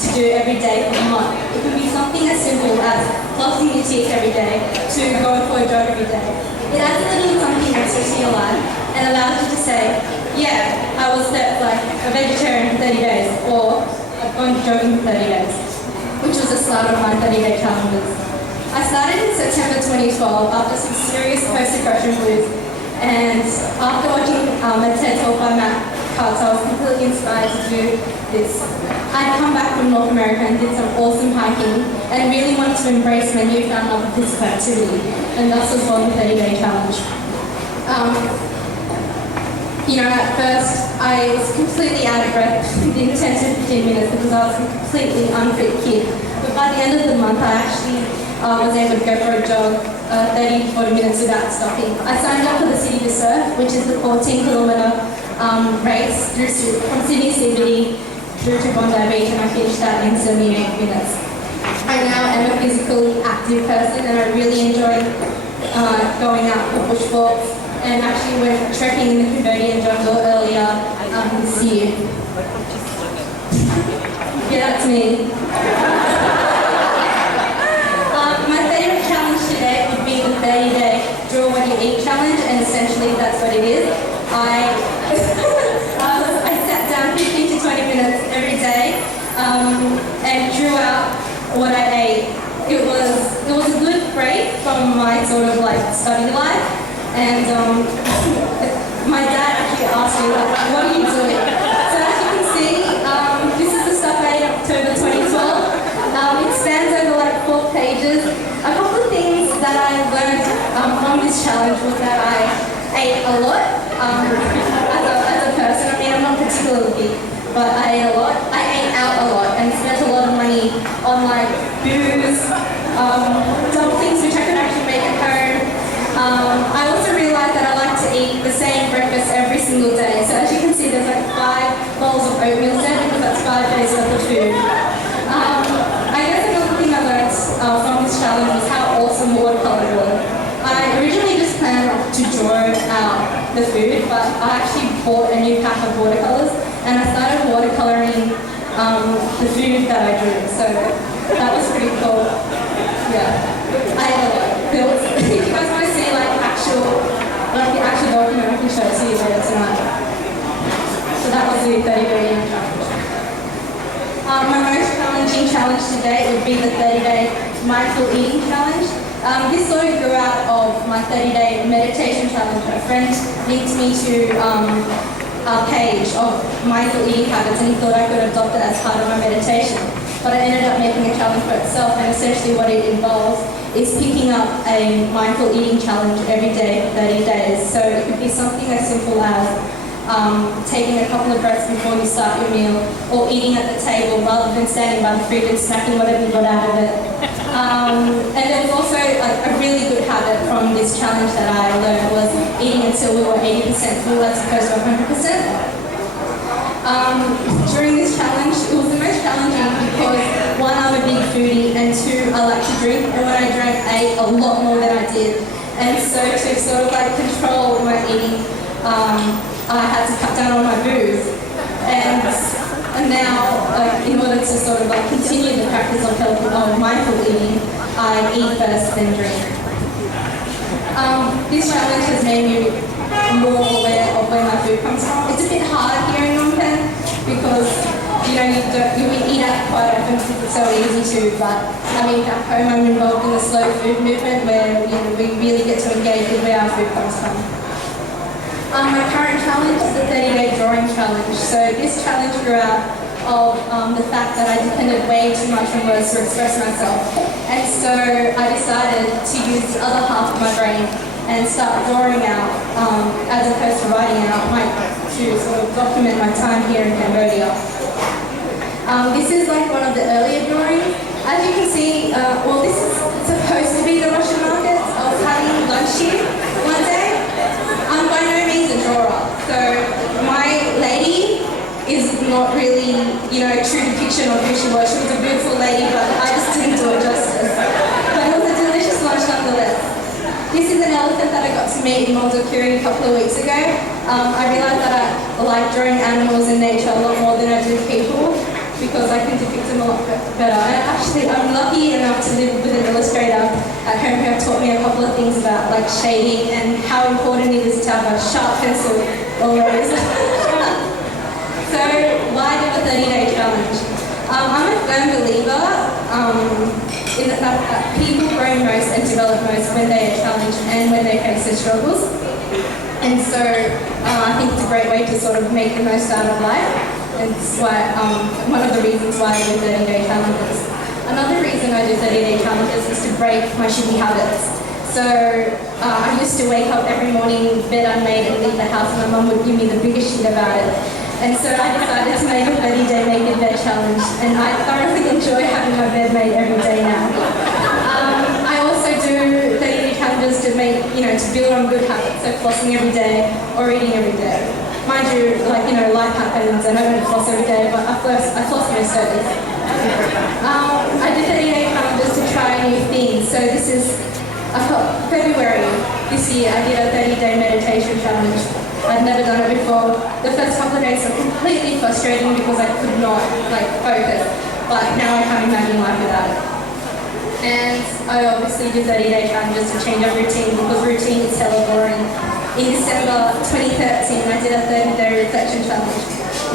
To do every day for a month. It can be something as simple as flossing your teeth every day to going for a jog every day. It adds a little something extra to your life and allows you to say, yeah, I will step like a vegetarian for 30 days or I've gone jogging for 30 days, which was the start of my 30-day challenges. I started in September 2012 after some serious post-depression blues, and after watching a TED talk by Matt Cutts, I was completely inspired to do this. I'd come back from North America and did some awesome hiking and really wanted to embrace my newfound love of physical activity, and thus was born the 30-day challenge. At first I was completely out of breath within 10 to 15 minutes because I was a completely unfit kid. But by the end of the month I actually was able to go for a jog 30 to 40 minutes without stopping. I signed up for the City to Surf, which is the 14-kilometre race from Sydney CBD through to Bondi Beach, and I finished that in 78 minutes. I now am a physically active person and I really enjoy going out for bush walks, and actually went trekking in the Cambodian jungle earlier this year. Yeah, that's me. My favourite challenge today would be the 30-day Draw What You Eat challenge, and essentially that's what it is. I sat down 15 to 20 minutes every day and drew out what I ate. It was a good break from my sort of like study life, and my dad actually asked me, like, what are you doing? So as you can see, this is the stuff I ate in October 2012. It spans over like 4 pages. A couple of things that I learned from this challenge was that I ate a lot as a person. I mean, I'm not particularly big, but I ate a lot. I ate out a lot and spent a lot of money on like booze, dumb things which I could actually make at home. I also realised that I like to eat the same breakfast every single day. So as you can see, there's like 5 bowls of oatmeal there because that's 5 days worth of food. I guess another thing I learned from this challenge was how awesome watercolours were. I originally just planned to draw out the food, but I actually bought a new pack of watercolours and I started watercolouring the food that I drew. So that was pretty cool. Yeah. If you guys want to see the actual document, I can show it to you later tonight. So that was the 30-day challenge. My most challenging challenge to date would be the 30-day mindful eating challenge. This sort of grew out of my 30-day meditation challenge. A friend linked me to a page of mindful eating habits, and he thought I could adopt it as part of my meditation. But I ended up making a challenge for itself, and essentially what it involves is picking up a mindful eating challenge every day for 30 days. So it could be something as simple as taking a couple of breaths before you start your meal, or eating at the table rather than standing by the fridge and snacking whatever you got out of it. And there was also a really good habit from this challenge that I learned was eating until we were 80% full as opposed to 100%. During this challenge, it was the most challenging because 1, I'm a big foodie, and 2, I like to drink, and when I drank, I ate a lot more than I did. And so to sort of control my eating, I had to cut down on my booze. And now, in order to sort of continue the practice of mindful eating, I eat first, then drink. This challenge has made me more aware of where my food comes from. It's a bit hard here in Phnom Penh because you eat out quite often because it's so easy to, but I mean at home I'm involved in the slow food movement where we really get to engage with where our food comes from. My current challenge is the 30-day drawing challenge. So this challenge grew out of the fact that I depended way too much on words to express myself. And so I decided to use the other half of my brain and start drawing out as opposed to writing out to sort of document my time here in Cambodia. This is one of the earlier drawings. As you can see, this is supposed to be the Russian market. I was having lunch here one day true depiction of who she was. She was a beautiful lady, but I just didn't do it justice. But it was a delicious lunch nonetheless. This is an elephant that I got to meet in Mondulkiri a couple of weeks ago. I realised that I like drawing animals in nature a lot more than I do people, because I can depict them a lot better. And actually, I'm lucky enough to live with an illustrator at home who have taught me a couple of things about like shading and how important it is to have a sharp pencil always. So why do a 30-day challenge? I'm a firm believer in the fact that people grow most and develop most when they are challenged and when they face their struggles. And so I think it's a great way to sort of make the most out of life. It's why, one of the reasons why I do 30-day challenges. Another reason I do 30-day challenges is to break my shitty habits. So I used to wake up every morning, bed unmade, and leave the house, and my mum would give me the biggest shit about it. And so I decided to make a 30-day make your bed challenge, and I thoroughly enjoy having my bed made every day now. I also do 30-day challenges to make, to build on good habits, so flossing every day or eating every day. Mind you, life happens and I don't floss every day, but I floss most days. I do 30-day challenges to try new things. So this is February this year. I did a 30-day meditation challenge. I'd never done it before. The first couple of days were completely frustrating because I could not focus, but now I can't imagine life without it. And I obviously do 30-day challenges to change up routine because routine is hella boring. In December 2013, I did a 30-day reflection challenge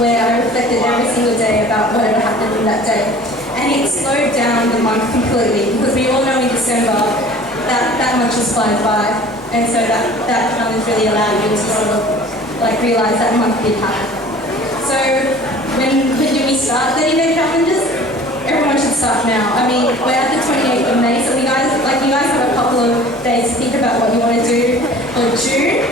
where I reflected every single day about what had happened in that day. And it slowed down the month completely because we all know in December that month just flies by. And so that challenge really allowed me to sort of realise that month did happen. So when do we start 30-day challenges? Everyone should start now. I mean, we're at the 28th of May, so you guys have a couple of days to think about what you want to do for June.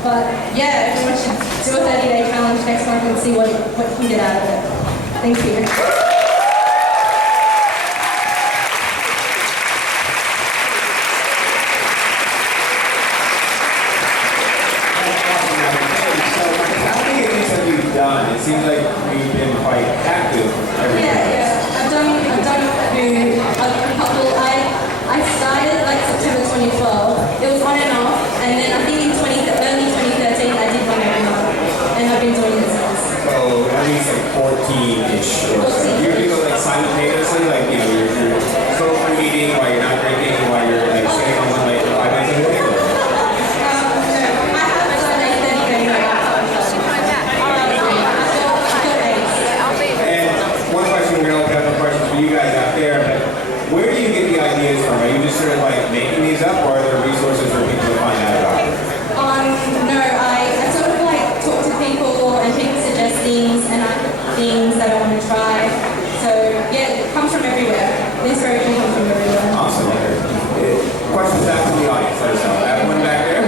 But yeah, everyone should do a 30-day challenge next month and see what you can get out of it. Thank you. It seems like we've been quite active every day. Yeah. I've done a couple. I started September 2012. It was on and off, and then I think in early 2013 I did one every month, and I've been doing it since. So at least 14-ish or so. You're doing simultaneously, you're social meeting while you're not drinking, while you're sitting on one leg for 5 minutes a day. You guys out there, but where do you get the ideas from? Are you just sort of making these up, or are there resources for people to find out about it? No, I sort of talk to people and people suggest things and I have things that I want to try. So yeah, it comes from everywhere. The inspiration comes from everywhere. Awesome. Questions back from the audience. Let us know. That one back there.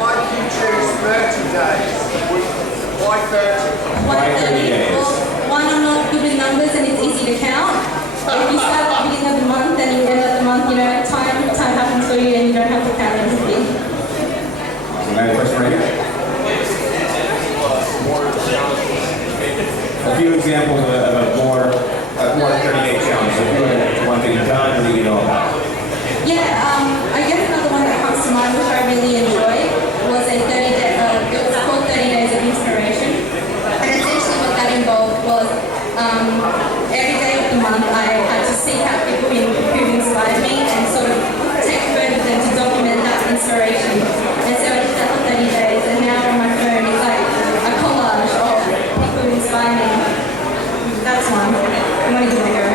Why did you choose 30 days? Why 30? Why 30 days? Well, one, I'm not good with numbers and it's easy to count. If you start at the beginning of the month and you end of the month, time happens for you and you don't have to count everything. So I have a question right here. A few examples of a more 30-day challenge. So if you had one thing done, what do you know about? Yeah, I guess another one that comes to mind, which I really enjoyed, was a 30-day. It was called 30 Days of Inspiration, and essentially what that involved was every day of the month I had to seek out people who've inspired me and sort of take photos of them to document that inspiration. And so I did that for 30 days, and now on my phone it's a collage of people who inspire me. That's one. I'm going to give it a go.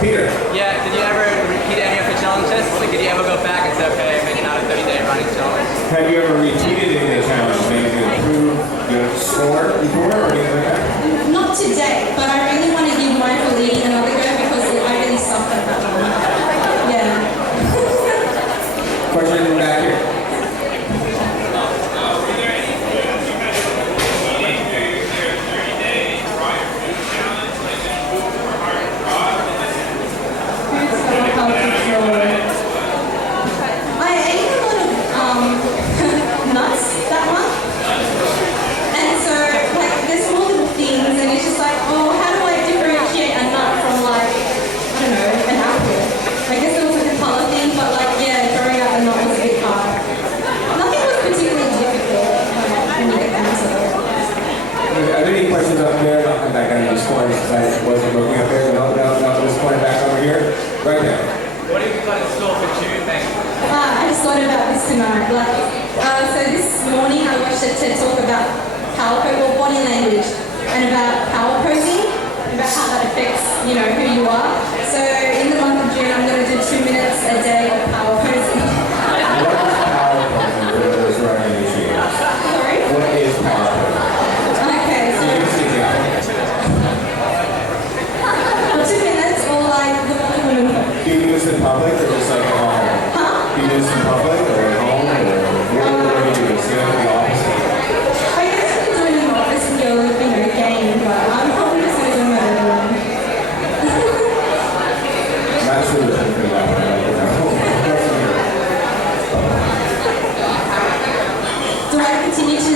Peter. Yeah, did you ever repeat any of the challenges? Did you ever go back and say, okay, maybe not a 30-day running challenge? Have you ever repeated any of the challenges, maybe to improve your score before or anything like that? Not today, but I really want to give mindful eating another go because I really suffered that one. Yeah. Question back here. I ate a lot of nuts tonight. So this morning I watched a TED talk about power or body language and about power posing, about how that affects, who you are. So in the month of June, I'm going to do 2 minutes a day of power posing. Sorry? What is power posing? Okay, so for 2 minutes, or like the woman. Do you do this in public or just like at home? Huh? Do you do this in public or at home or where do you do this? Do you go to the office? I guess you can do it in the office and you're game, but I'm probably just going to do my own one. That's really thinking about it. Do I continue to